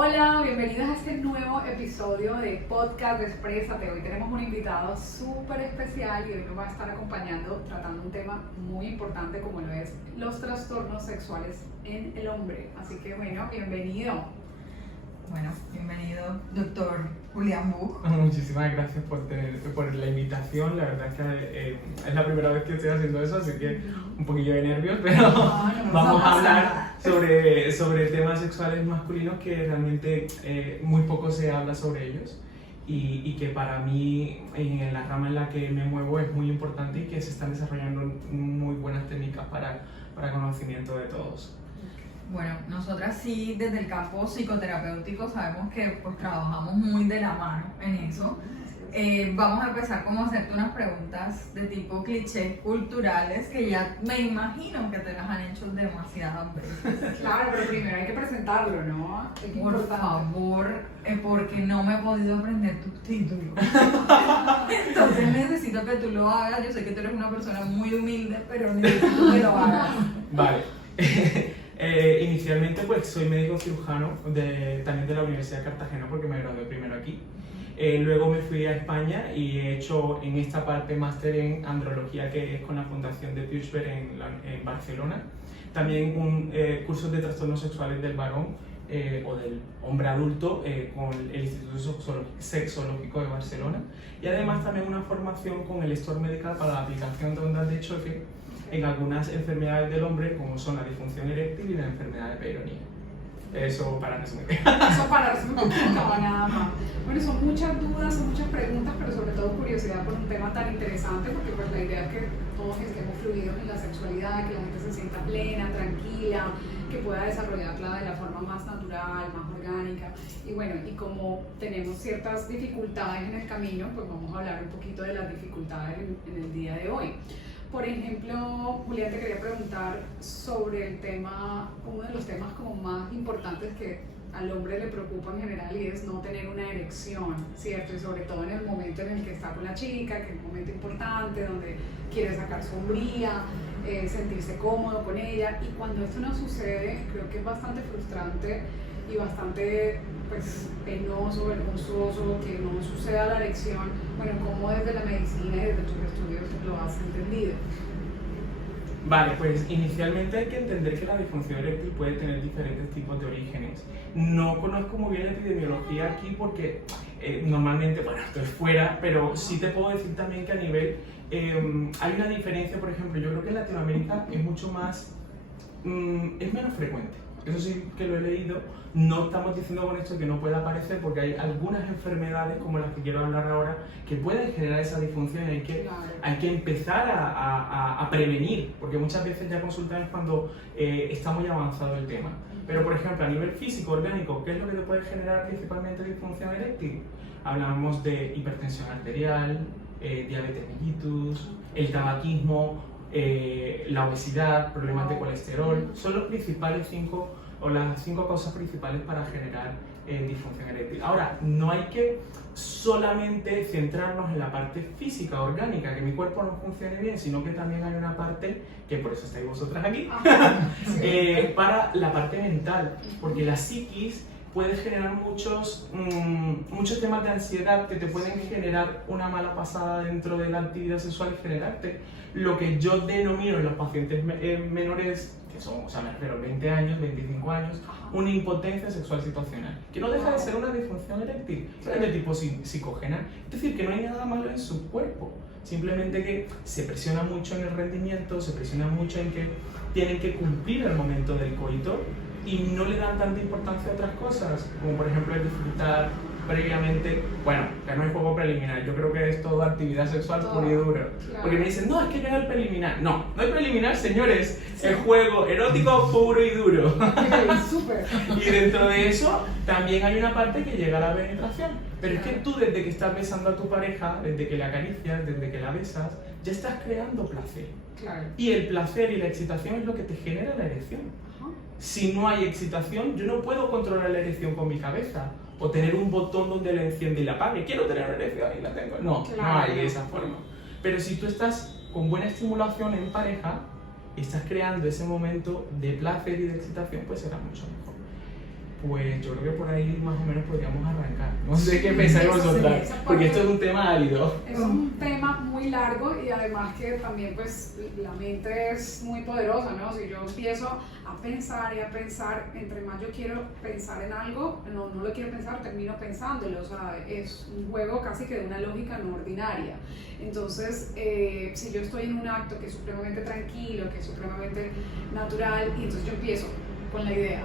Hola, bienvenidos a este nuevo episodio de Podcast de Exprésate. Hoy tenemos un invitado súper especial y hoy nos va a estar acompañando tratando un tema muy importante como lo es los trastornos sexuales en el hombre. Así que bueno, bienvenido. Bueno, bienvenido, doctor Julián Buch. Muchísimas gracias por la invitación. La verdad es que es la primera vez que estoy haciendo eso, así que un poquillo de nervios, pero vamos a hablar sobre temas sexuales masculinos que realmente muy poco se habla sobre ellos y que para mí, en la rama en la que me muevo, es muy importante y que se están desarrollando muy buenas técnicas para conocimiento de todos. Bueno, nosotras sí, desde el campo psicoterapéutico, sabemos que pues trabajamos muy de la mano en eso. Vamos a empezar como a hacerte unas preguntas de tipo clichés culturales que ya me imagino que te las han hecho demasiadas veces. Claro, pero primero hay que presentarlo, ¿no? Por favor, porque no me he podido aprender tus títulos. Entonces necesito que tú lo hagas. Yo sé que tú eres una persona muy humilde, pero necesito que lo hagas. Vale. Inicialmente pues soy médico cirujano también de la Universidad de Cartagena porque me gradué primero aquí. Luego me fui a España y he hecho en esta parte máster en andrología que es con la Fundación de Puigvert en Barcelona. También un curso de trastornos sexuales del varón o del hombre adulto con el Instituto Sexológico de Barcelona. Y además también una formación con el Store Medical para la aplicación de ondas de choque en algunas enfermedades del hombre como son la disfunción eréctil y la enfermedad de Peyronie. Eso para resumir. Eso para resumir, nada más. Bueno, son muchas dudas, son muchas preguntas, pero sobre todo curiosidad por un tema tan interesante, porque pues la idea es que todos estemos fluidos en la sexualidad, que la gente se sienta plena, tranquila, que pueda desarrollarla de la forma más natural, más orgánica. Y bueno, y como tenemos ciertas dificultades en el camino, pues vamos a hablar un poquito de las dificultades en el día de hoy. Por ejemplo, Julián, te quería preguntar sobre el tema, uno de los temas como más importantes que al hombre le preocupa en general y es no tener una erección, ¿cierto? Y sobre todo en el momento en el que está con la chica, que es un momento importante donde quiere sacar su hombría, sentirse cómodo con ella, y cuando esto no sucede, creo que es bastante frustrante y bastante pues, penoso, vergonzoso que no suceda la erección. Bueno, ¿cómo desde la medicina y desde tus estudios lo has entendido? Vale, pues inicialmente hay que entender que la disfunción eréctil puede tener diferentes tipos de orígenes. No conozco muy bien la epidemiología aquí porque normalmente, bueno, estoy fuera, pero sí te puedo decir también que a nivel, hay una diferencia, por ejemplo, yo creo que en Latinoamérica es mucho más, es menos frecuente. Eso sí que lo he leído. No estamos diciendo con esto que no pueda aparecer porque hay algunas enfermedades como las que quiero hablar ahora que pueden generar esa disfunción y hay que empezar a prevenir, porque muchas veces ya consultamos cuando está muy avanzado el tema. Pero por ejemplo a nivel físico, orgánico, ¿qué es lo que te puede generar principalmente disfunción eréctil? Hablamos de hipertensión arterial, diabetes mellitus, el tabaquismo, la obesidad, problemas de colesterol. Son los principales las cinco causas principales para generar disfunción eréctil. Ahora, no hay que solamente centrarnos en la parte física, orgánica, que mi cuerpo no funcione bien, sino que también hay una parte, que por eso estáis vosotras aquí, para la parte mental, porque la psiquis puede generar muchos temas de ansiedad que te pueden generar una mala pasada dentro de la actividad sexual y generarte lo que yo denomino en los pacientes menores, que son, o sea, me refiero a 20 años, 25 años, una impotencia sexual situacional, que no deja de ser una disfunción eréctil, pero de tipo psicógena. Es decir, que no hay nada malo en su cuerpo, simplemente que se presiona mucho en el rendimiento, se presiona mucho en que tienen que cumplir el momento del coito y no le dan tanta importancia a otras cosas, como por ejemplo el disfrutar previamente. Bueno, que no hay juego preliminar, yo creo que es toda actividad sexual pura y dura. Claro. Porque me dicen, no, es que llega el preliminar. No, no hay preliminar, señores, sí. El juego erótico puro y duro. Súper. Y dentro de eso también hay una parte que llega a la penetración. Pero es que tú desde que estás besando a tu pareja, desde que la acaricias, desde que la besas, ya estás creando placer. Claro. Y el placer y la excitación es lo que te genera la erección. Si no hay excitación, yo no puedo controlar la erección con mi cabeza o tener un botón donde la enciende y la apague. Quiero tener una erección y la tengo. No, claro. No hay de esa forma. Pero si tú estás con buena estimulación en pareja, estás creando ese momento de placer y de excitación, pues será mucho mejor. pues yo creo que por ahí más o menos podríamos arrancar. No sé qué pensáis Eso sí, vosotras, esa parte- porque esto es un tema árido. Es un tema muy largo y además que también pues la mente es muy poderosa, ¿no? Si yo empiezo a pensar y a pensar, entre más yo quiero pensar en algo, no lo quiero pensar, termino pensándolo, o sea, es un juego casi que de una lógica no ordinaria. Entonces, si yo estoy en un acto que es supremamente tranquilo, que es supremamente natural, y entonces yo empiezo con la idea,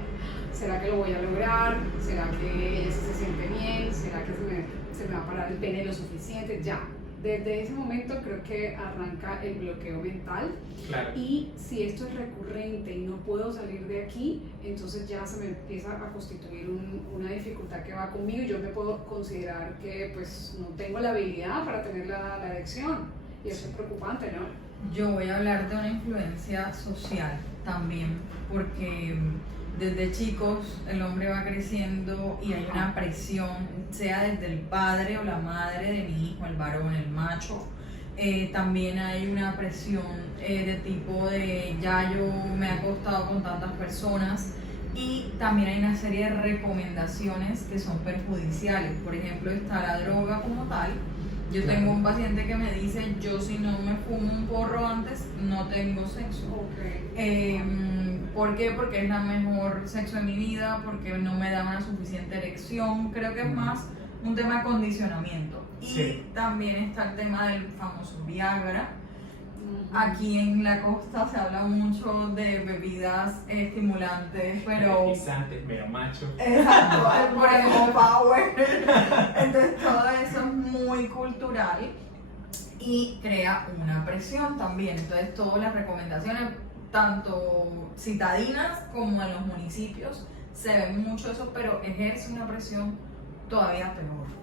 ¿será que lo voy a lograr? ¿Será que ella sí se siente bien? ¿Será que se me va a parar el pene lo suficiente? Ya. Desde ese momento creo que arranca el bloqueo mental. Claro. Y si esto es recurrente y no puedo salir de aquí, entonces ya se me empieza a constituir una dificultad que va conmigo y yo me puedo considerar que pues no tengo la habilidad para tener la erección. Y eso es preocupante, ¿no? Yo voy a hablar de una influencia social también, porque desde chicos el hombre va creciendo y hay una presión, sea desde el padre o la madre de mi hijo, el varón, el macho. También hay una presión de tipo de ya yo me he acostado con tantas personas, y también hay una serie de recomendaciones que son perjudiciales. Por ejemplo, está la droga como tal. Yo tengo un paciente que me dice, yo si no me fumo un porro antes, no tengo sexo. Okay. ¿Por qué? Porque es la mejor sexo de mi vida, porque no me da una suficiente erección. Creo que es más un tema de condicionamiento. Y Sí. también está el tema del famoso Viagra. Aquí en la costa se habla mucho de bebidas estimulantes, pero... Energizantes, medio macho. Exacto, por ejemplo, Power. Entonces todo eso es muy cultural y crea una presión también. Entonces todas las recomendaciones, tanto citadinas como en los municipios, se ve mucho eso, pero ejerce una presión todavía peor.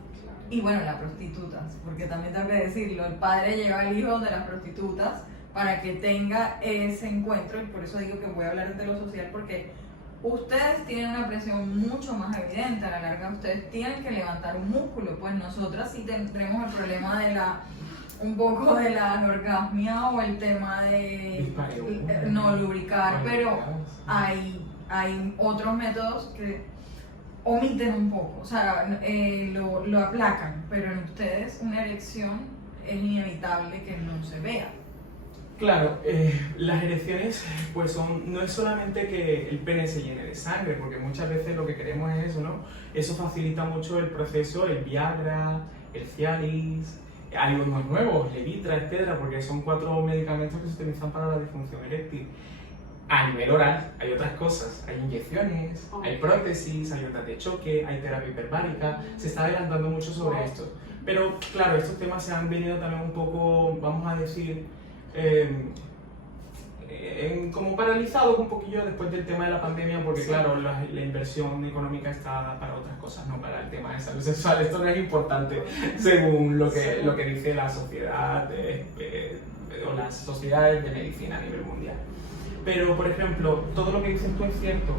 Y bueno, las prostitutas, porque también tengo que decirlo, el padre lleva al hijo de las prostitutas para que tenga ese encuentro, y por eso digo que voy a hablar de lo social, porque ustedes tienen una presión mucho más evidente, a la larga ustedes tienen que levantar un músculo, pues nosotras sí tendremos el problema de un poco de la anorgasmia o el tema de no lubricar, pero hay otros métodos que omiten un poco, o sea, lo aplacan, pero en ustedes una erección es inevitable que no se vea. Claro, las erecciones pues no es solamente que el pene se llene de sangre, porque muchas veces lo que queremos es eso, ¿no? Eso facilita mucho el proceso, el Viagra, el Cialis, hay unos nuevos, Levitra, etcétera, porque son 4 medicamentos que se utilizan para la disfunción eréctil. A nivel oral hay otras cosas, hay inyecciones, hay prótesis, hay ondas de choque, hay terapia hiperbárica, se está adelantando mucho sobre esto. Pero claro, estos temas se han venido también un poco, vamos a decir, como paralizados un poquillo después del tema de la pandemia, porque claro, la inversión económica está para otras cosas, no para el tema de salud sexual. Esto no es importante según lo que dice la sociedad o las sociedades de medicina a nivel mundial. Pero, por ejemplo, todo lo que dices tú es cierto.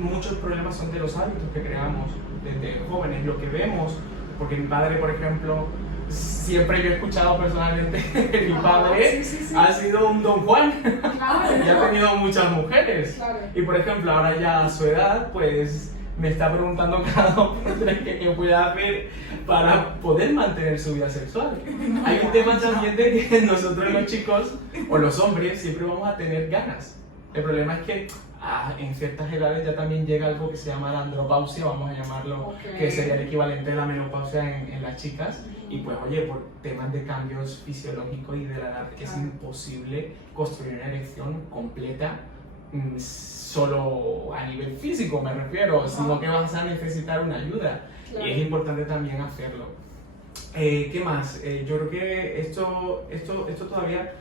Muchos problemas son de los hábitos que creamos desde jóvenes, lo que vemos, porque mi padre, por ejemplo, siempre yo he escuchado personalmente que mi padre ha sido un Don Juan, Claro. y ha tenido muchas mujeres. Claro. Y, por ejemplo, ahora ya a su edad, pues me está preguntando cada 2 por 3 qué puede hacer para poder mantener su vida sexual. Hay un tema también de que nosotros los chicos o los hombres siempre vamos a tener ganas. El problema es que en ciertas edades ya también llega algo que se llama la andropausia, vamos a llamarlo, que sería el equivalente de la menopausia en las chicas. Y pues oye, por temas de cambios fisiológicos y de la edad es imposible construir una erección completa solo a nivel físico, me refiero, sino que vas a necesitar una ayuda. Claro. Y es importante también hacerlo. ¿Qué más? Yo creo que esto todavía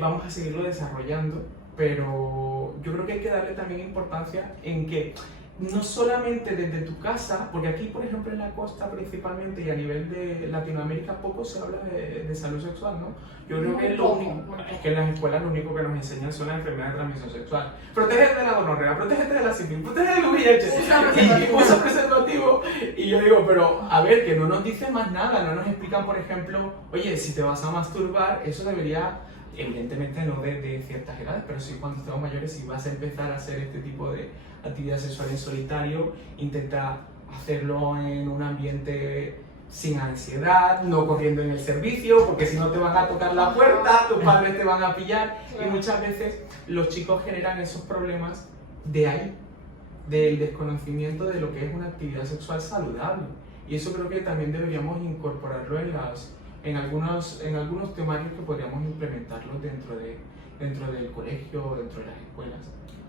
vamos a seguirlo desarrollando, pero yo creo que hay que darle también importancia en que no solamente desde tu casa, porque aquí, por ejemplo, en la costa principalmente y a nivel de Latinoamérica poco se habla de salud sexual, ¿no? Yo creo que lo único, es que en las escuelas lo único que nos enseñan son las enfermedades de transmisión sexual. Protégete de la gonorrea, protégete de la sífilis, protégete del VIH, y usa preservativo. Y yo digo, pero a ver, que no nos dicen más nada, no nos explican, por ejemplo, oye, si te vas a masturbar, eso debería evidentemente no desde ciertas edades, pero sí cuando estemos mayores, si vas a empezar a hacer este tipo de actividad sexual en solitario, intenta hacerlo en un ambiente sin ansiedad, no corriendo en el servicio, porque si no te van a tocar la puerta, tus padres te van a pillar, y muchas veces los chicos generan esos problemas de ahí, del desconocimiento de lo que es una actividad sexual saludable. Y eso creo que también deberíamos incorporarlo en algunos temarios que podríamos implementarlos dentro del colegio, dentro de las escuelas.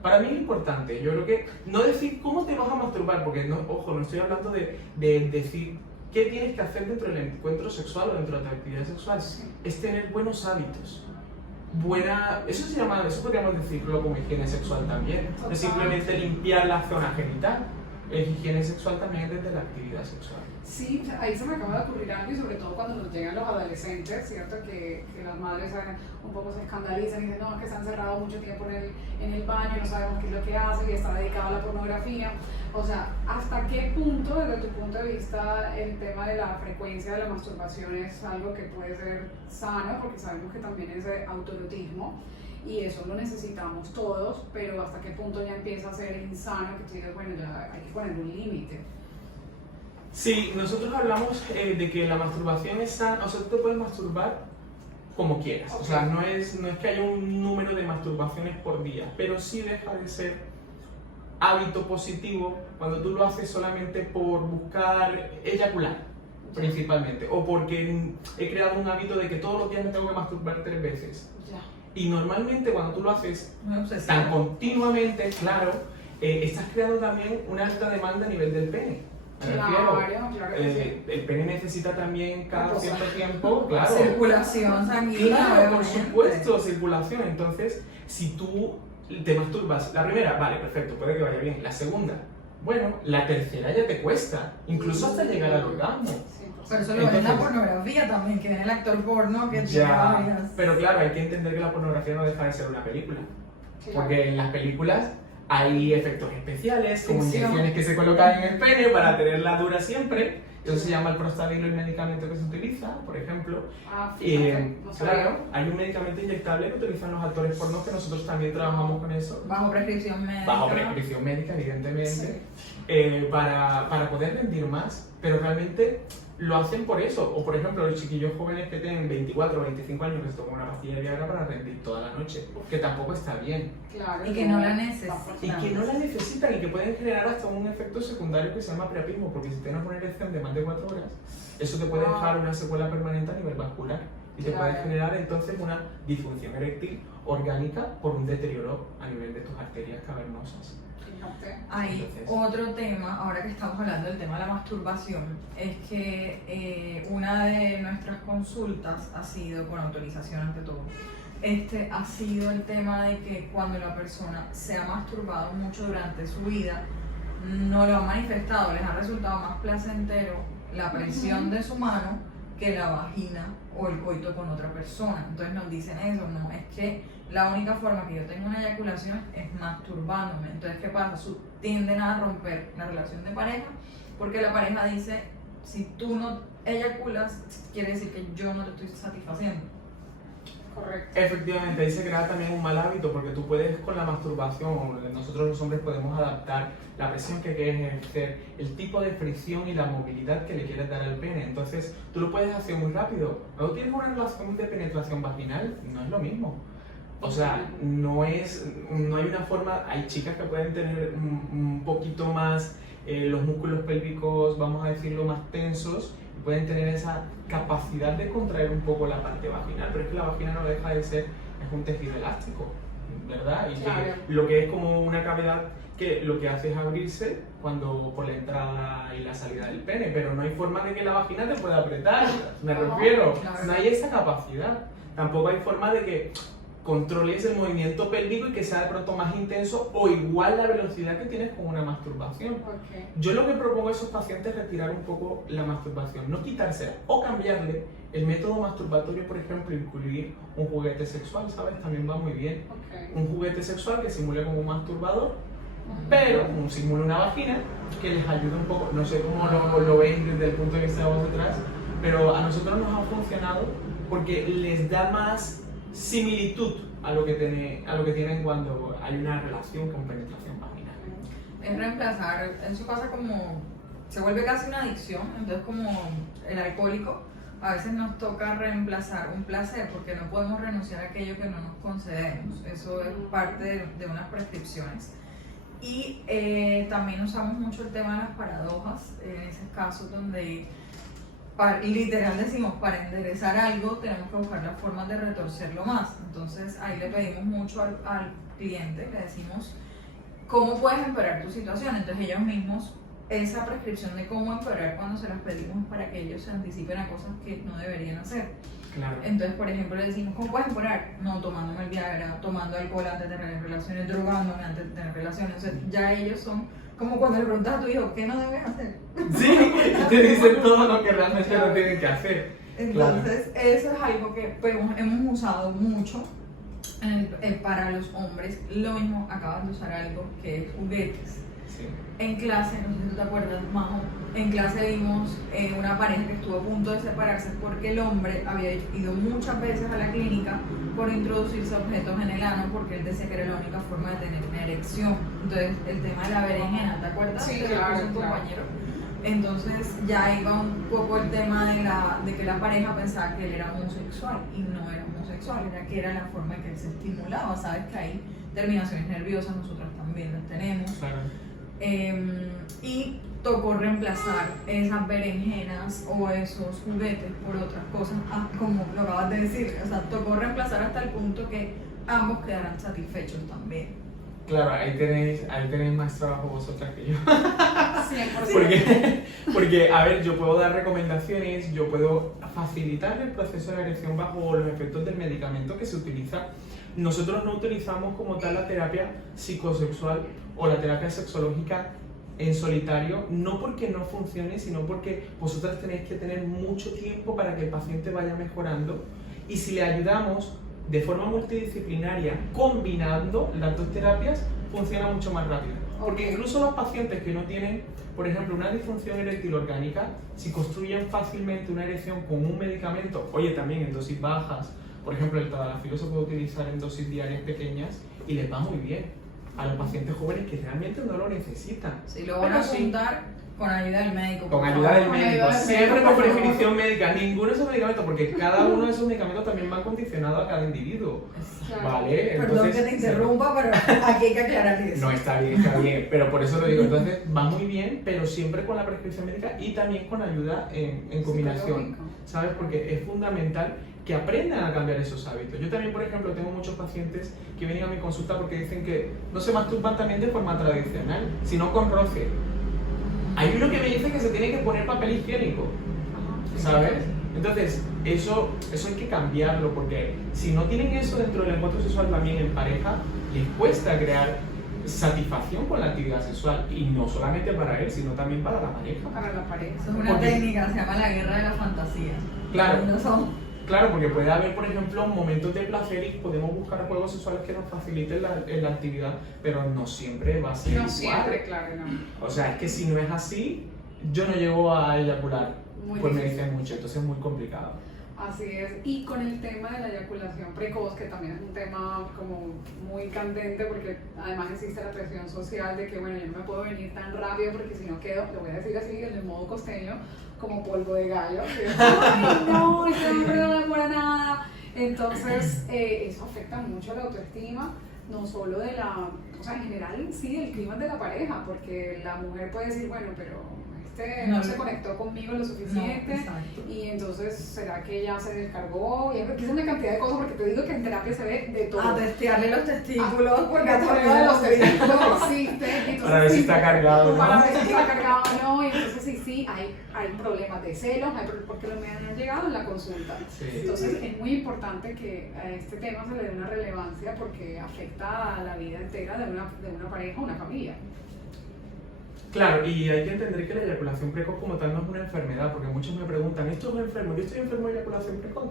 Para mí es importante, yo creo que no decir cómo te vas a masturbar, porque no, ojo, no estoy hablando de decir qué tienes que hacer dentro del encuentro sexual o dentro de la actividad sexual, es tener buenos hábitos. Eso podríamos decirlo como higiene sexual también, no es simplemente limpiar la zona genital, es higiene sexual también desde la actividad sexual. Sí, ahí se me acaba de ocurrir algo, y sobre todo cuando nos llegan los adolescentes, ¿cierto? Que las madres un poco se escandalizan y dicen, no, es que se han cerrado mucho tiempo en el baño, no sabemos qué es lo que hacen y está dedicado a la pornografía. O sea, ¿hasta qué punto, desde tu punto de vista, el tema de la frecuencia de la masturbación es algo que puede ser sano? Porque sabemos que también es autoerotismo y eso lo necesitamos todos, pero ¿hasta qué punto ya empieza a ser insano que tú digas, bueno, ya hay que poner un límite? Sí, nosotros hablamos de que la masturbación es sana, o sea, tú te puedes masturbar como quieras, okay. O sea, no es que haya un número de masturbaciones por día, pero sí deja de ser hábito positivo cuando tú lo haces solamente por buscar eyacular, principalmente, o porque he creado un hábito de que todos los días me tengo que masturbar 3 veces. Ya. Y normalmente cuando tú lo haces tan continuamente, claro, estás creando también una alta demanda a nivel del pene. Claro, sí. El pene necesita también cada cierto tiempo, claro. Circulación sanguínea. Claro, por supuesto, circulación. Entonces, si tú te masturbas, la primera, vale, perfecto, puede que vaya bien. La segunda, bueno, la tercera ya te cuesta, incluso hasta llegar al orgasmo. Pero eso lo ven en la pornografía también, que ven el actor porno que ya, tiene. pero claro, hay que entender que la pornografía no deja de ser una película. Claro. Porque en las películas hay efectos especiales, como inyecciones que se colocan en el pene para tenerla dura siempre. Eso se llama el Prostamilo, el medicamento que se utiliza, por ejemplo. Claro, hay un medicamento inyectable que utilizan los actores porno, que nosotros también trabajamos con eso. Bajo prescripción médica. Bajo prescripción médica, evidentemente, para poder rendir más, pero realmente lo hacen por eso. O por ejemplo, los chiquillos jóvenes que tienen 24 o 25 años que se toman una pastilla de Viagra para rendir toda la noche, que tampoco está bien. Claro, y que no la necesitan. Y que no la necesitan y que pueden generar hasta un efecto secundario que se llama priapismo, porque si tienes una erección de más de 4 horas, eso te puede dejar una secuela permanente a nivel vascular y te puede generar entonces una disfunción eréctil orgánica por un deterioro a nivel de tus arterias cavernosas. Hay otro tema, ahora que estamos hablando del tema de la masturbación, es que una de nuestras consultas ha sido, con autorización ante todo, ha sido el tema de que cuando la persona se ha masturbado mucho durante su vida, no lo ha manifestado, les ha resultado más placentero la presión de su mano que la vagina o el coito con otra persona. Entonces nos dicen eso, no, es que la única forma que yo tengo una eyaculación es masturbándome. Entonces, ¿qué pasa? Tienden a romper la relación de pareja porque la pareja dice, si tú no eyaculas, quiere decir que yo no te estoy satisfaciendo. Correcto. Efectivamente, ahí se crea también un mal hábito porque tú puedes con la masturbación, nosotros los hombres podemos adaptar la presión que quieres ejercer, el tipo de fricción y la movilidad que le quieres dar al pene. Entonces, tú lo puedes hacer muy rápido. Cuando tienes una relación de penetración vaginal, no es lo mismo. O sea, no hay una forma, hay chicas que pueden tener un poquito más los músculos pélvicos, vamos a decirlo, más tensos, y pueden tener esa capacidad de contraer un poco la parte vaginal, pero es que la vagina no deja de ser, es un tejido elástico, ¿verdad? Y claro. Lo que es como una cavidad que lo que hace es abrirse por la entrada y la salida del pene, pero no hay forma de que la vagina te pueda apretar, me refiero, claro. No hay esa capacidad, tampoco hay forma de que controles el movimiento pélvico y que sea de pronto más intenso o igual la velocidad que tienes con una masturbación. Okay. Yo lo que propongo a esos pacientes es retirar un poco la masturbación, no quitársela o cambiarle el método masturbatorio, por ejemplo, incluir un juguete sexual, ¿sabes? También va muy bien. Okay. Un juguete sexual que simule como un masturbador, pero simule una vagina que les ayude un poco, no sé cómo lo veis desde el punto de vista de vosotras, pero a nosotros nos ha funcionado porque les da más similitud a lo que tienen cuando hay una relación con penetración vaginal. Es reemplazar, eso pasa como, se vuelve casi una adicción, entonces como el alcohólico, a veces nos toca reemplazar un placer porque no podemos renunciar a aquello que no nos concedemos, eso es parte de unas prescripciones. Y también usamos mucho el tema de las paradojas, en ese caso donde literal decimos, para enderezar algo tenemos que buscar las formas de retorcerlo más. Entonces ahí le pedimos mucho al cliente, le decimos, ¿cómo puedes empeorar tu situación? Entonces ellos mismos, esa prescripción de cómo empeorar cuando se las pedimos es para que ellos se anticipen a cosas que no deberían hacer. Claro. Entonces, por ejemplo, le decimos, ¿cómo puedes empeorar? No, tomándome el Viagra, tomando alcohol antes de tener relaciones, drogándome antes de tener relaciones. Entonces, ya ellos son como cuando le preguntas a tu hijo, ¿qué no debes hacer? Sí, te dicen todo lo que realmente no tienen que hacer. Entonces, eso es algo que pues, hemos usado mucho para los hombres. Lo mismo, acaban de usar algo que es juguetes. Sí. En clase, no sé si tú te acuerdas, Majo, en clase vimos una pareja que estuvo a punto de separarse porque el hombre había ido muchas veces a la clínica por introducirse objetos en el ano porque él decía que era la única forma de tener una erección. Entonces, el tema de la berenjena, ¿te acuerdas? Sí, Te lo claro, puso un claro. compañero. Entonces, ya iba un poco el tema de que la pareja pensaba que él era homosexual y no era homosexual, era que era la forma en que él se estimulaba. Sabes que hay terminaciones nerviosas, nosotras también las tenemos. Claro. Y tocó reemplazar esas berenjenas o esos juguetes por otras cosas, como lo acabas de decir, o sea, tocó reemplazar hasta el punto que ambos quedaran satisfechos también. Claro, ahí tenéis más trabajo vosotras que yo. 100%. Porque, a ver, yo puedo dar recomendaciones, yo puedo facilitar el proceso de la erección bajo los efectos del medicamento que se utiliza. Nosotros no utilizamos como tal la terapia psicosexual o la terapia sexológica en solitario, no porque no funcione, sino porque vosotras tenéis que tener mucho tiempo para que el paciente vaya mejorando, y si le ayudamos de forma multidisciplinaria combinando las dos terapias, funciona mucho más rápido. Porque incluso los pacientes que no tienen, por ejemplo, una disfunción eréctil orgánica, si construyen fácilmente una erección con un medicamento, oye, también en dosis bajas, por ejemplo, el tadalafilo se puede utilizar en dosis diarias pequeñas y les va muy bien a los pacientes jóvenes que realmente no lo necesitan. Si lo van a apuntar con ayuda del médico. Con ayuda del Con médico, ayuda del siempre médico, con por favor. prescripción médica, ninguno de esos medicamentos, porque cada uno de esos medicamentos también va condicionado a cada individuo. Claro. ¿Vale? Perdón que te interrumpa, pero aquí hay que aclarar eso. No, está bien, pero por eso lo digo. Entonces va muy bien, pero siempre con la prescripción médica y también con ayuda en combinación, Psicológico. ¿sabes? Porque es fundamental que aprendan a cambiar esos hábitos. Yo también, por ejemplo, tengo muchos pacientes que vienen a mi consulta porque dicen que no se masturban también de forma tradicional, sino con roce. Hay uno que me dice que se tiene que poner papel higiénico, ¿sabes? Entonces, eso hay que cambiarlo, porque si no tienen eso dentro del encuentro sexual también en pareja, les cuesta crear satisfacción con la actividad sexual, y no solamente para él, sino también para la pareja. Para la pareja. Eso es una Porque- técnica, se llama la guerra de la fantasía. Claro. No son- Claro, porque puede haber, por ejemplo, momentos de placer y podemos buscar juegos sexuales que nos faciliten la actividad, pero no siempre va a ser No igual. siempre, claro, no. O sea, es que si no es así, yo no llego a eyacular, Muy pues me difícil. dicen mucho, entonces es muy complicado. Así es, y con el tema de la eyaculación precoz, que también es un tema como muy candente, porque además existe la presión social de que, bueno, yo no me puedo venir tan rápido porque si no quedo, lo voy a decir así, en el modo costeño, como polvo de gallo. Que, ay, no, este hombre no demora nada. Entonces, eso afecta mucho a la autoestima, no solo de la, o sea, en general sí, del clima de la pareja, porque la mujer puede decir, bueno, pero no se conectó conmigo lo suficiente. No, exacto. Y entonces, ¿será que ya se descargó? Y es una cantidad de cosas, porque te digo que en terapia se ve de todo. A testearle los testículos, porque a a través través de los testículos existe. Entonces, Para ver si está cargado, ¿no? Para ver si está cargado o no. Y entonces, sí, hay problemas de celos, porque me han llegado en la consulta. Sí. Entonces, es muy importante que a este tema se le dé una relevancia porque afecta a la vida entera de una pareja o una familia. Claro, y hay que entender que la eyaculación precoz como tal no es una enfermedad, porque muchos me preguntan, ¿esto es enfermo? ¿Yo estoy enfermo de eyaculación precoz?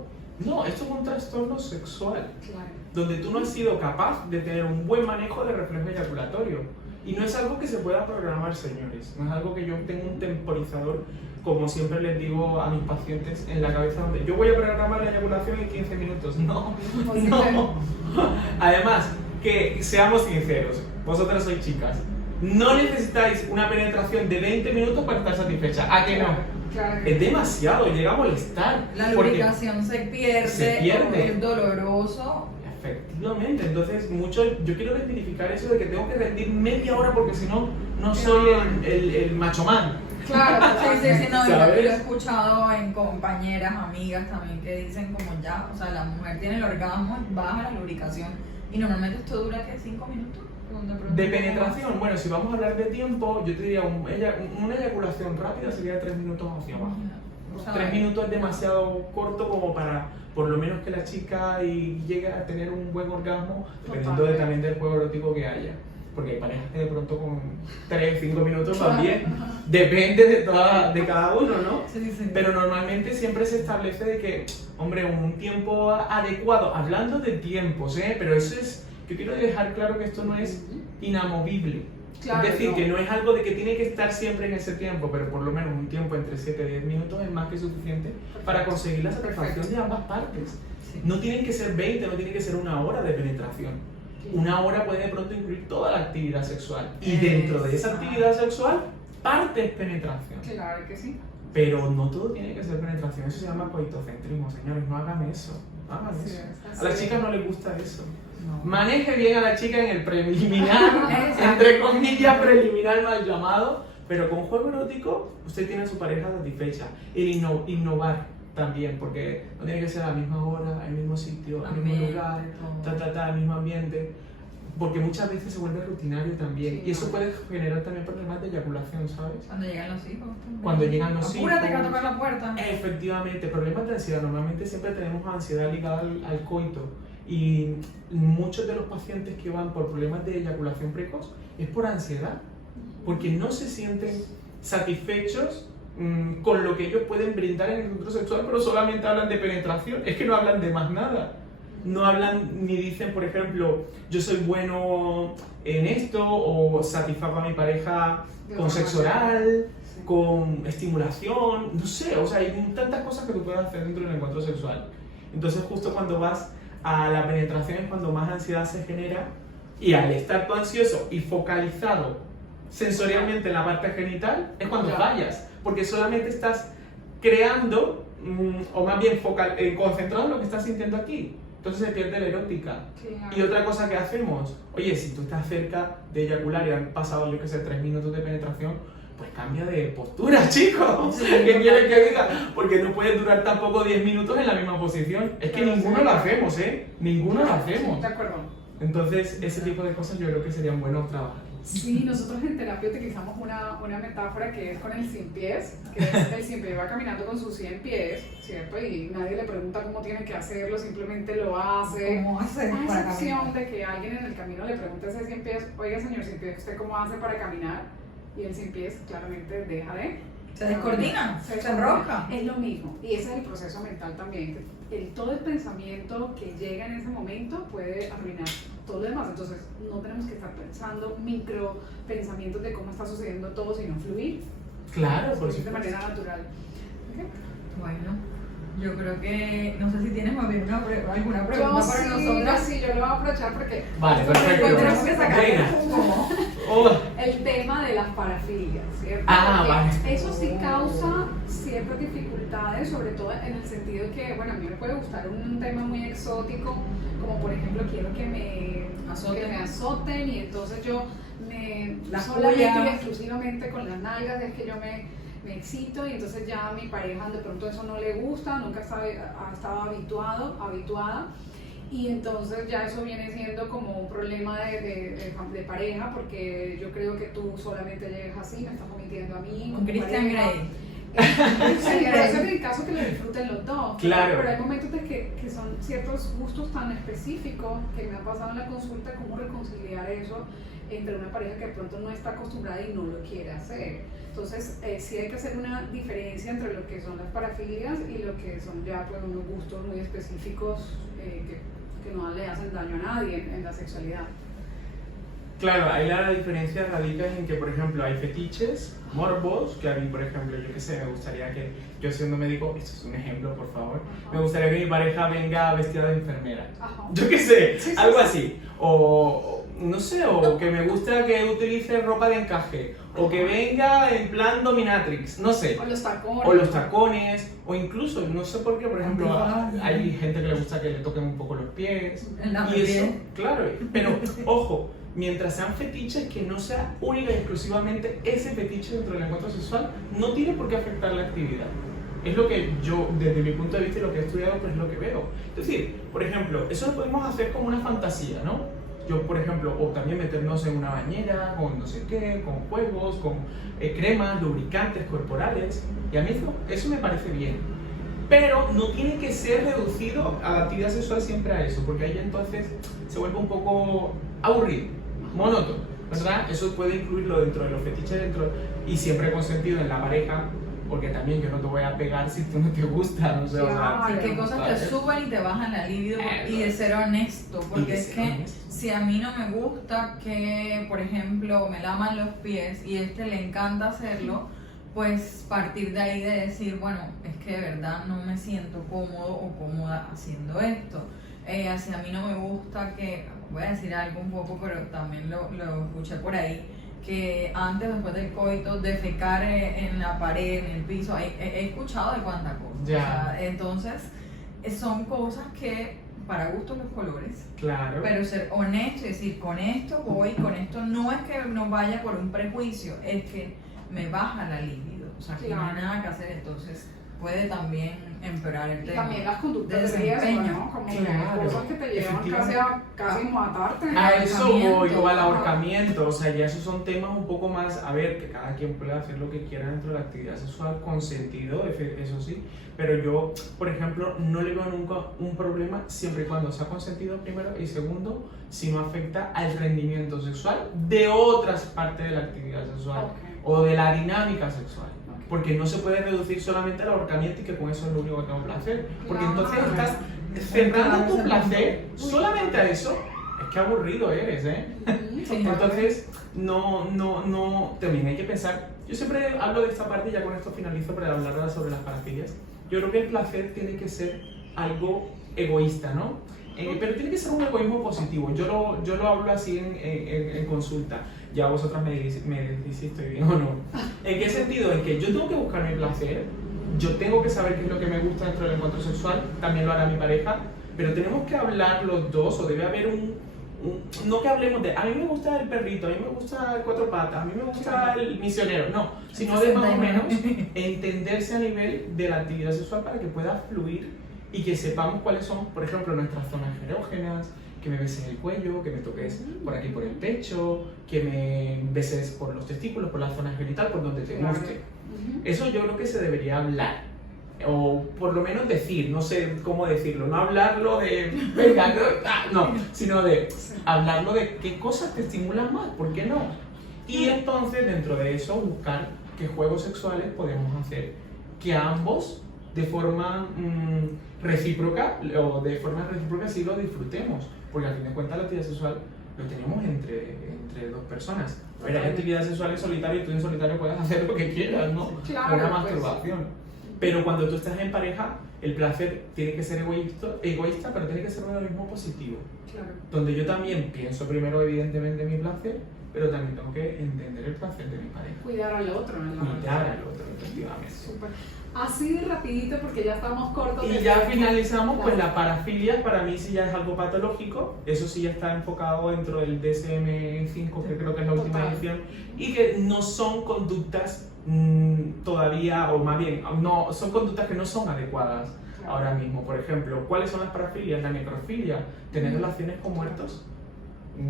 No, esto es un trastorno sexual, Claro. donde tú no has sido capaz de tener un buen manejo de reflejo eyaculatorio. Y no es algo que se pueda programar, señores. No es algo que yo tenga un temporizador, como siempre les digo a mis pacientes, en la cabeza, donde yo voy a programar la eyaculación en 15 minutos. No, no. Además, que seamos sinceros, vosotras sois chicas. No necesitáis una penetración de 20 minutos para estar satisfecha. ¿A que no? Claro que Es demasiado, llega a molestar. La porque- lubricación se pierde. Es doloroso. Efectivamente, entonces yo quiero desmitificar eso de que tengo que rendir media hora porque si no, no soy el macho man. Claro, sí, no, yo lo ¿Sabes? he escuchado en compañeras, amigas también que dicen como ya, o sea, la mujer tiene el orgasmo, baja la lubricación y normalmente esto dura, ¿qué? 5 minutos. De penetración, bueno, si vamos a hablar de tiempo, yo te diría una eyaculación rápida sería 3 minutos hacia abajo. O sea, 3 minutos es demasiado corto como para, por lo menos, que la chica llegue a tener un buen orgasmo, dependiendo también del juego erótico que haya. Porque hay parejas que de pronto con 3, 5 minutos también, depende de cada uno, ¿no? Sí. Pero normalmente siempre se establece de que, hombre, un tiempo adecuado, hablando de tiempos, pero eso es, yo quiero dejar claro que esto no es inamovible. Claro, es decir, no. que no es algo de que tiene que estar siempre en ese tiempo, pero por lo menos un tiempo entre 7 y 10 minutos es más que suficiente para conseguir la satisfacción de ambas partes. Sí. No tienen que ser 20, no tiene que ser una hora de penetración. Una hora puede de pronto incluir toda la actividad sexual. Y dentro de esa actividad sexual, parte es penetración. Claro que sí. Pero no todo tiene que ser penetración, eso se llama coitocentrismo, señores, no hagan eso. No hagan Sí, eso. es A las así. chicas no les gusta eso. No. Maneje bien a la chica en el preliminar, Exacto. entre comillas, preliminar mal llamado, pero con juego erótico usted tiene a su pareja satisfecha. El innovar también, porque no tiene que ser a la misma hora, el mismo sitio, el mismo Ambiente, lugar, todo. el mismo ambiente, porque muchas veces se vuelve rutinario también, Sí, y eso no. puede generar también problemas de eyaculación, ¿sabes? Cuando llegan los hijos. también. Cuando llegan los Apúrate que va a hijos. tocar la puerta. Efectivamente, problemas de ansiedad. Normalmente siempre tenemos ansiedad ligada al coito y muchos de los pacientes que van por problemas de eyaculación precoz es por ansiedad, porque no se sienten satisfechos con lo que ellos pueden brindar en el encuentro sexual, pero solamente hablan de penetración, es que no hablan de más nada. No hablan ni dicen, por ejemplo, yo soy bueno en esto o satisfago a mi pareja De con otra sexo manera. oral, Sí. con estimulación, no sé, o sea, hay tantas cosas que tú puedes hacer dentro del encuentro sexual. Entonces justo cuando vas a la penetración es cuando más ansiedad se genera y al estar tú ansioso y focalizado sensorialmente en la parte genital es cuando Ya. fallas, porque solamente estás creando o más bien concentrado en lo que estás sintiendo aquí. Entonces se pierde la erótica. Claro. Y otra cosa que hacemos, oye, si tú estás cerca de eyacular y han pasado, yo que sé, 3 minutos de penetración, pues cambia de postura, chicos. Sí, ¿Qué quieres que diga? Porque no puedes durar tampoco 10 minutos en la misma posición. Es que Pero ninguno sí. lo hacemos, ¿eh? Ninguno lo hacemos. De acuerdo. Entonces, ese tipo de cosas yo creo que serían buenos trabajar. Sí, nosotros en terapia utilizamos una metáfora que es con el 100 pies, que es el 100 pies va caminando con sus 100 pies, ¿cierto? Y nadie le pregunta cómo tiene que hacerlo, simplemente lo hace. ¿Cómo hacer A para excepción caminar? de que alguien en el camino le pregunte a ese 100 pies, oiga señor 100 pies, ¿usted cómo hace para caminar? Y el 100 pies claramente deja de... Se descoordina, se enrosca. Es lo mismo, y ese es el proceso mental también. Todo el pensamiento que llega en ese momento puede arruinar todo lo demás. Entonces, no tenemos que estar pensando micro pensamientos de cómo está sucediendo todo, sino fluir. Claro, por Fluir de supuesto. manera natural. ¿Ok? Bueno, yo creo que, no sé si tienes más bien alguna Yo pregunta para sí, nosotras. sí, yo lo voy a aprovechar porque Vale, Pues perfecto. tenemos que sacar Venga. como Oh, el tema de las parafilias, ¿cierto? Ah, Porque vale. eso sí causa ciertas dificultades, sobre todo en el sentido que, bueno, a mí me puede gustar un tema muy exótico, como por ejemplo quiero que me azoten y entonces yo Las solamente pullas. y exclusivamente con las nalgas es que yo me excito y entonces ya a mi pareja de pronto eso no le gusta, nunca ha estado habituada. Y entonces ya eso viene siendo como un problema de pareja porque yo creo que tú solamente llegas así, me estás omitiendo a mí. con como Christian pareja. Grey. Sí, pero ese es el caso que lo disfruten los dos. Claro. Pero hay momentos de que son ciertos gustos tan específicos que me han pasado en la consulta, cómo reconciliar eso entre una pareja que de pronto no está acostumbrada y no lo quiere hacer. Entonces, sí hay que hacer una diferencia entre lo que son las parafilias y lo que son ya pues, unos gustos muy específicos que no le hacen daño a nadie en la sexualidad. Claro, ahí la diferencia radica en que, por ejemplo, hay fetiches, morbos, que a mí, por ejemplo, yo qué sé, me gustaría que, yo siendo médico, esto es un ejemplo, por favor, me gustaría que mi pareja venga vestida de enfermera. Ajá. Yo qué sé, Sí, sí, algo sí. así. O, no sé, o que me gusta que utilice ropa de encaje, o que venga en plan dominatrix, no sé. O los tacones. O los tacones, o incluso, no sé por qué, por ejemplo, Antifaces. hay gente que le gusta que le toquen un poco los pies. En la Y eso, piel. claro, pero ojo, mientras sean fetiches, que no sea única y exclusivamente ese fetiche dentro del encuentro sexual, no tiene por qué afectar la actividad. Es lo que yo, desde mi punto de vista y lo que he estudiado, pues es lo que veo. Es decir, por ejemplo, eso lo podemos hacer como una fantasía, ¿no? Yo, por ejemplo, o también meternos en una bañera, con no sé qué, con juegos, con cremas, lubricantes corporales, y a mí eso me parece bien. Pero no tiene que ser reducido a la actividad sexual siempre a eso, porque ahí entonces se vuelve un poco aburrido, monótono, ¿verdad? Eso puede incluirlo dentro de los fetiches, y siempre consentido en la pareja, porque también yo no te voy a pegar si tú no te gusta, no sé, o sea, Sí, qué cosas te ¿sabes? suben y te bajan la libido y de ser honesto, porque de es ser que honesto. si a mí no me gusta que, por ejemplo, me laman los pies y le encanta hacerlo, pues partir de ahí de decir, bueno, es que de verdad no me siento cómodo o cómoda haciendo esto. Si a mí no me gusta que, voy a decir algo un poco, pero también lo escuché por ahí, que antes o después del coito defecar en la pared, en el piso, he escuchado de cuánta cosa. Ya. O sea, entonces, son cosas que para gustos los colores, Claro. pero ser honesto y decir, con esto voy, con esto no es que no vaya por un prejuicio, es que me baja la libido, o sea, que no hay Claro. nada que hacer, entonces puede también empeorar el Y tema. también las conductas de Desempeño. riesgo, ¿no? Como Claro, cosas que te llevan casi a matarte. A eso ahorcamiento. voy, o al ahorcamiento, o sea, ya esos son temas un poco más, a ver, que cada quien puede hacer lo que quiera dentro de la actividad sexual, consentido, eso sí, pero yo, por ejemplo, no le veo nunca un problema siempre y cuando sea consentido primero y segundo, si no afecta al rendimiento sexual de otras partes de la actividad sexual Ok. o de la dinámica sexual. Ok. Porque no se puede reducir solamente al ahorcamiento y que con eso es lo único que tengo placer. Porque Claro. entonces estás cerrando tu placer solamente a eso. Es que aburrido eres, ¿eh? Sí, Entonces, no, también hay que pensar. Yo siempre hablo de esta parte y ya con esto finalizo para hablar sobre las parafilias. Yo creo que el placer tiene que ser algo egoísta, ¿no? Pero tiene que ser un egoísmo positivo. Yo lo hablo así en consulta. Ya vosotras me decís si estoy bien o no. ¿En qué sentido? En que yo tengo que buscar mi placer, yo tengo que saber qué es lo que me gusta dentro del encuentro sexual, también lo hará mi pareja, pero tenemos que hablar los dos, o debe haber no que hablemos de a mí me gusta el perrito, a mí me gusta el cuatro patas, a mí me gusta el misionero, no, sino de más o menos entenderse a nivel de la actividad sexual para que pueda fluir y que sepamos cuáles son, por ejemplo, nuestras zonas erógenas, que me beses el cuello, que me toques por aquí por el pecho, que me beses por los testículos, por la zona genital, por donde te guste. Eso yo creo que se debería hablar, o por lo menos decir, no sé cómo decirlo, no hablarlo de, venga, no, sino de hablarlo de qué cosas te estimulan más, ¿por qué no? Y entonces dentro de eso buscar qué juegos sexuales podemos hacer que ambos de forma recíproca sí lo disfrutemos, porque al fin de cuentas la actividad sexual lo tenemos entre dos personas. A ver, hay actividades sexuales solitarias y tú en solitario puedes hacer lo que quieras, ¿no? Claro, Una pues. masturbación. Pero cuando tú estás en pareja, el placer tiene que ser egoísta, pero tiene que ser un egoísmo positivo. Claro. Donde yo también pienso primero, evidentemente, mi placer, pero también tengo que entender el placer de mi pareja. Cuidar al otro. en la Cuidar relación. al otro, efectivamente. Súper. Así de rapidito porque ya estamos cortos. Y ya finalizamos, pues la parafilia para mí sí ya es algo patológico, eso sí ya está enfocado dentro del DSM-5, que creo que es la última Total. edición, y que no son conductas todavía, o más bien, no, son conductas que no son adecuadas Claro. ahora mismo. Por ejemplo, ¿cuáles son las parafilias? La necrofilia, ¿tener relaciones con muertos?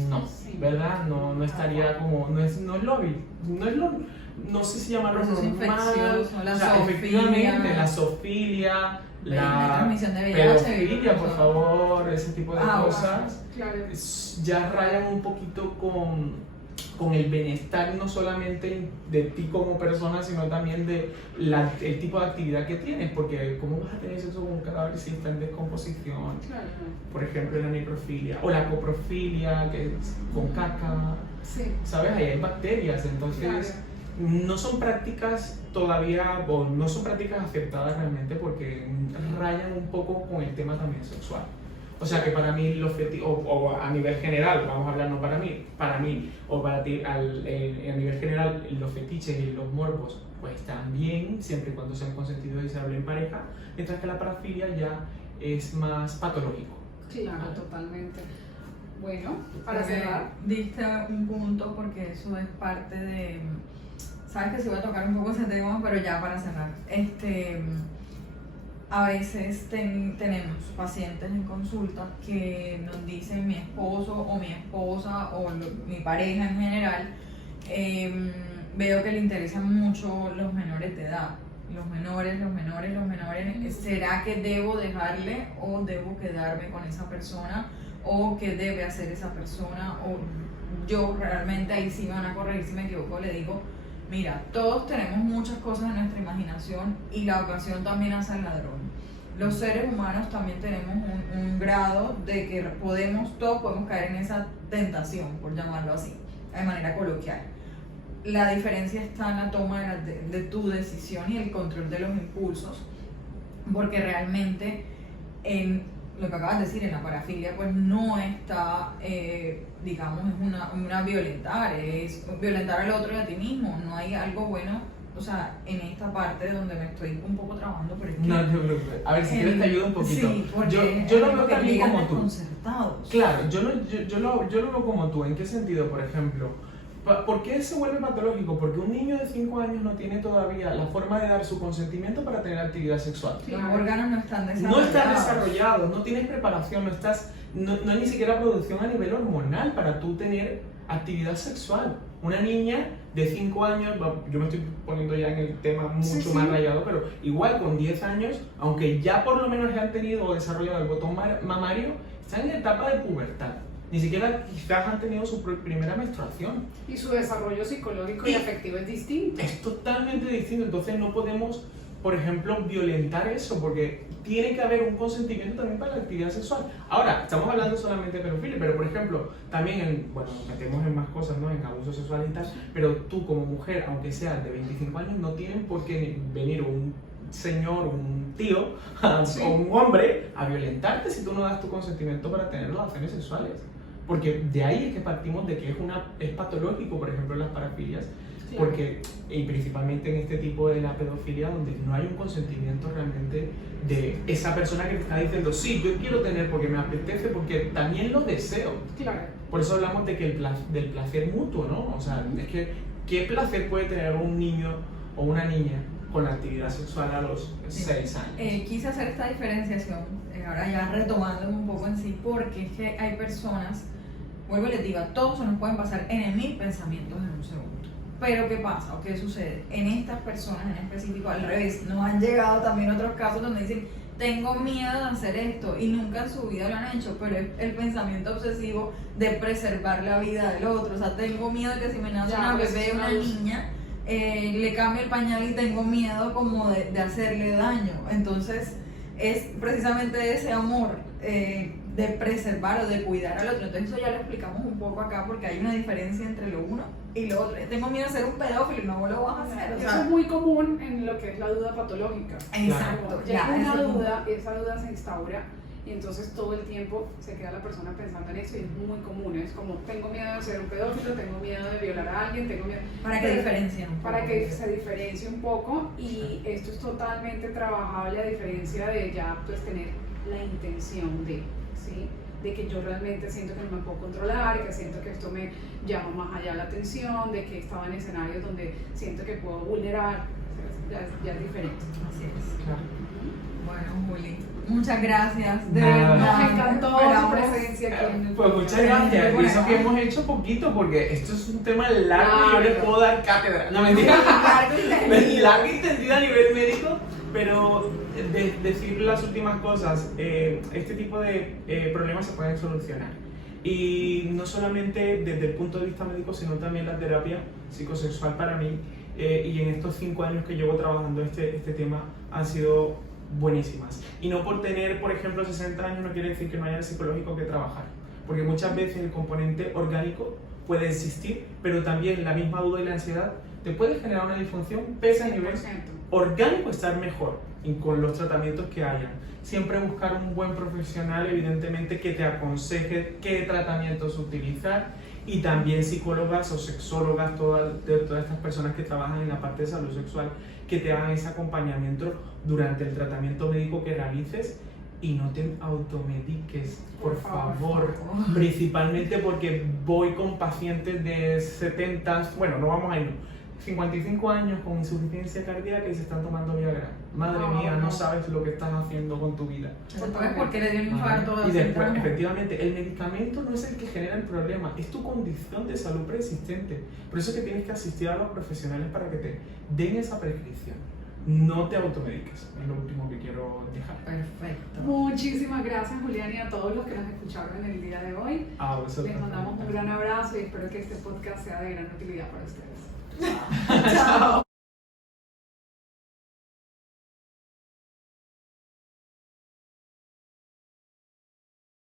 No, Sí. ¿verdad? No estaría como, no es lo no sé si llamarlo Proceso normal, infeccioso, la o sea, zoofilia. efectivamente, la zoofilia, La transmisión de VIH, pedofilia, por favor, ese tipo de cosas, Claro. ya rayan un poquito con el bienestar no solamente de ti como persona, sino también de el tipo de actividad que tienes, porque ¿cómo vas a tener sexo con un cadáver si está en descomposición? Claro. Por ejemplo, la necrofilia o la coprofilia, que es con caca, Sí. ¿sabes? Ahí hay bacterias, entonces no son prácticas todavía, o no son prácticas aceptadas realmente porque rayan un poco con el tema también sexual. O sea que para mí los fetiches, o a nivel general, vamos a hablar no para mí, o para ti, a nivel general, los fetiches y los morbos, pues están bien, siempre y cuando sean consentidos y se hable en pareja, mientras que la parafilia ya es más patológico. Claro, totalmente. Bueno, para Creo que cerrar. diste un punto porque eso es parte de... Sabes que sí voy a tocar un poco ese tema, pero ya para cerrar. A veces tenemos pacientes en consulta que nos dicen mi esposo o mi esposa o mi pareja en general, veo que le interesan mucho los menores de edad. Los menores. ¿Será que debo dejarle o debo quedarme con esa persona? ¿O qué debe hacer esa persona? O yo realmente, ahí sí me van a corregir si me equivoco, le digo, mira, todos tenemos muchas cosas en nuestra imaginación y la ocasión también hace al ladrón. Los seres humanos también tenemos un grado de que todos podemos caer en esa tentación, por llamarlo así, de manera coloquial. La diferencia está en la toma de tu decisión y el control de los impulsos, porque realmente en lo que acabas de decir, en la parafilia, pues no está, digamos, es una violentar, es violentar al otro y a ti mismo, no hay algo bueno, o sea, en esta parte donde me estoy un poco trabajando, pero es que... No te preocupes, a ver si quieres te ayudo un poquito. Sí, porque yo lo veo también como tú. Desconcertados. Claro, yo lo veo como tú. ¿En qué sentido? Por ejemplo, ¿por qué se vuelve patológico? Porque un niño de 5 años no tiene todavía la forma de dar su consentimiento para tener actividad sexual. Los órganos no están desarrollados. No estás desarrollado, no tienes preparación, no hay ni siquiera producción a nivel hormonal para tú tener actividad sexual. Una niña de 5 años, yo me estoy poniendo ya en el tema mucho más rayado, pero igual con 10 años, aunque ya por lo menos han tenido o desarrollado el botón mamario, están en la etapa de pubertad. Ni siquiera quizás han tenido su primera menstruación. Y su desarrollo psicológico y afectivo es distinto. Es totalmente distinto, entonces no podemos, por ejemplo, violentar eso, porque tiene que haber un consentimiento también para la actividad sexual. Ahora, estamos hablando solamente de pedofilia, pero por ejemplo, también nos metemos en más cosas, ¿no? En abuso sexual y tal, pero tú como mujer, aunque seas de 25 años, no tienen por qué venir un señor, un tío o un hombre a violentarte si tú no das tu consentimiento para tener relaciones sexuales. Porque de ahí es que partimos de que es patológico, por ejemplo, las parafilias, porque, y principalmente en este tipo de la pedofilia, donde no hay un consentimiento realmente de esa persona que te está diciendo, sí, yo quiero tener porque me apetece, porque también lo deseo. Claro. Por eso hablamos de que del placer mutuo, ¿no? O sea, es que, ¿qué placer puede tener un niño o una niña con la actividad sexual a los 6 años? Quise hacer esta diferenciación, ahora ya retomando un poco en sí, porque es que hay personas, vuelvo y les digo, todos se nos pueden pasar en 1000 pensamientos en un segundo. Pero ¿qué pasa o qué sucede? En estas personas en específico, al revés, nos han llegado también otros casos donde dicen, tengo miedo de hacer esto y nunca en su vida lo han hecho, pero es el pensamiento obsesivo de preservar la vida del otro. O sea, tengo miedo de que si me nace una bebé, una niña, le cambie el pañal y tengo miedo como de hacerle daño. Entonces es precisamente ese amor de preservar o de cuidar al otro. Entonces eso ya lo explicamos un poco acá porque hay una diferencia entre lo uno y lo otro. Tengo miedo de ser un pedófilo y no lo vas a hacer. O sea, eso es muy común en lo que es la duda patológica. Exacto. Ya una duda, esa duda se instaura y entonces todo el tiempo se queda la persona pensando en eso y es muy común. Es como, tengo miedo de ser un pedófilo, tengo miedo de violar a alguien, tengo miedo... Para que diferencien un poco. Para que se diferencie un poco y esto es totalmente trabajable a diferencia de ya pues tener la intención de, ¿sí? De que yo realmente siento que no me puedo controlar, que siento que esto me llama más allá la atención, de que estaba en escenarios donde siento que puedo vulnerar, ya es diferente. Así es. Claro. Bueno, Juli, muchas gracias. De Nada. verdad, Me encantó tu esperamos- presencia aquí en el Pues muchas podcast. gracias. Y eso que hemos hecho poquito, porque esto es un tema largo y yo les puedo dar cátedra. No, mentira. Largo y tendido a nivel médico, pero decir las últimas cosas, este tipo de problemas se pueden solucionar. Y no solamente desde el punto de vista médico, sino también la terapia psicosexual para mí, y en estos 5 años que llevo trabajando este tema han sido buenísimas. Y no por tener, por ejemplo, 60 años no quiere decir que no haya psicológico que trabajar, porque muchas veces el componente orgánico puede existir, pero también la misma duda y la ansiedad te puede generar una disfunción, pese a nivel 100%. orgánico estar mejor y con los tratamientos que hayan. Siempre buscar un buen profesional, evidentemente, que te aconseje qué tratamientos utilizar, y también psicólogas o sexólogas, todas estas personas que trabajan en la parte de salud sexual, que te hagan ese acompañamiento durante el tratamiento médico que realices, y no te automediques, por favor. Principalmente porque voy con pacientes de 70, bueno, no vamos a ir, 55 años con insuficiencia cardíaca y se están tomando Viagra. Madre mía, no sabes lo que estás haciendo con tu vida. Después porque le dio un infarto de Y después, 60 años. efectivamente, el medicamento no es el que genera el problema, es tu condición de salud preexistente. Por eso es que tienes que asistir a los profesionales para que te den esa prescripción. No te automediques, es lo último que quiero dejar. Perfecto. Muchísimas gracias, Julián, y a todos los que nos escucharon en el día de hoy. A vosotros. Les mandamos un gran abrazo y espero que este podcast sea de gran utilidad para ustedes. Chao.